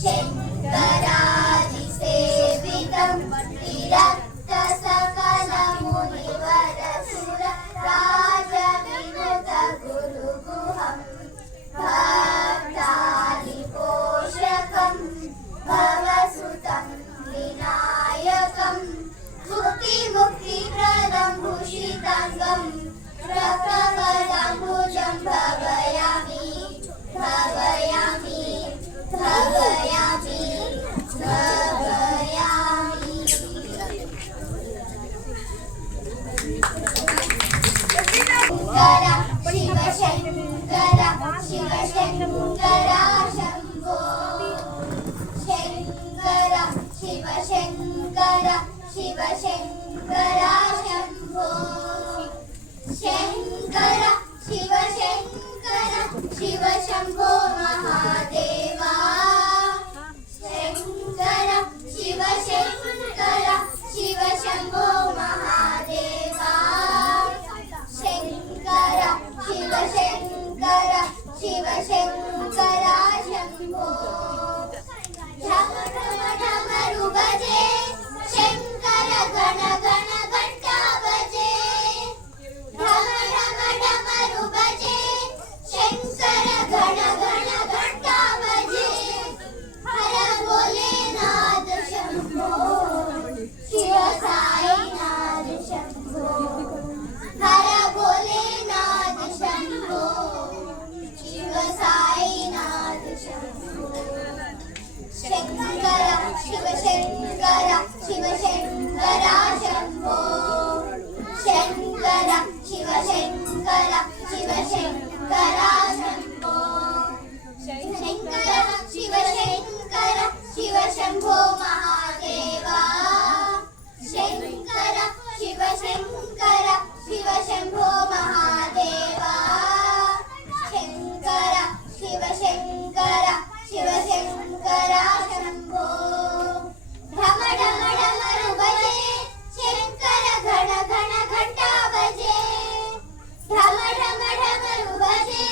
शङ्करादिसेवितं विरक्तसकलमुनिवरसुरराजविनुतगुरुगुहं भक्तादिपोषकं भवसुतं विनायकं मुक्तिप्रदं भूषिताङ्गं रक्तकरम्बुजं भावयामि भावयामि भावयामि भावयामि। शङ्कर शिव शङ्कर शम्भो शङ्कर शिव शङ्कर शिव शङ्कर शम्भो शङ्कर शिव शङ्कर शिव शम्भो महादेवा शङ्कर शिव शङ्कर शिव शम्भो महादेवा शङ्कर शिव शङ्कर शिव शङ्कर शम्भो ढम ढम ढमरु बजे शङ्कर गण गण घण्टा बजे ढम ढम ढमरु बजे शङ्कर गण गण घण्टा बजे हर भोलेनाथ शम्भो शिव साईनाथ शम्भो हर भोलेनाथ शम्भो शिव साईनाथ शम्भो शङ्कर शिव शङ्कर शिव शङ्कर शम्भो शङ्कर शिव शङ्कर शिव शङ्कर शम्भो शङ्कर शिव शङ्कर शिव शम्भो महादेवा शङ्कर शिव शङ्कर शिव शम्भो महादेवा शङ्कर शिव शङ्कर शिव शङ्कर शम्भो ढम ढम ढमरु बजे शङ्कर घण घण घण्टा बजे ढम ढम ढमरु बजे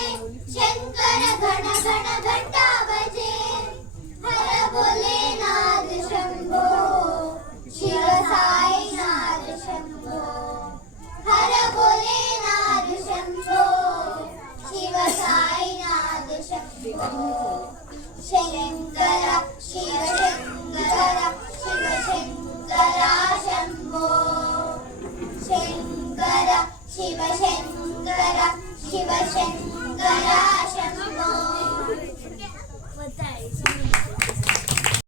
शङ्कर घण घण घण्टा बजे हर भोलेनाथ शम्भो शिव साईनाथ शम्भो हर भोलेनाथ शम्भो शिव साईनाथ शम्भो शङ्कर शिव शङ्कर शिव शङ्कर शम्भो शङ्कर शिव शङ्कर शिव शङ्कर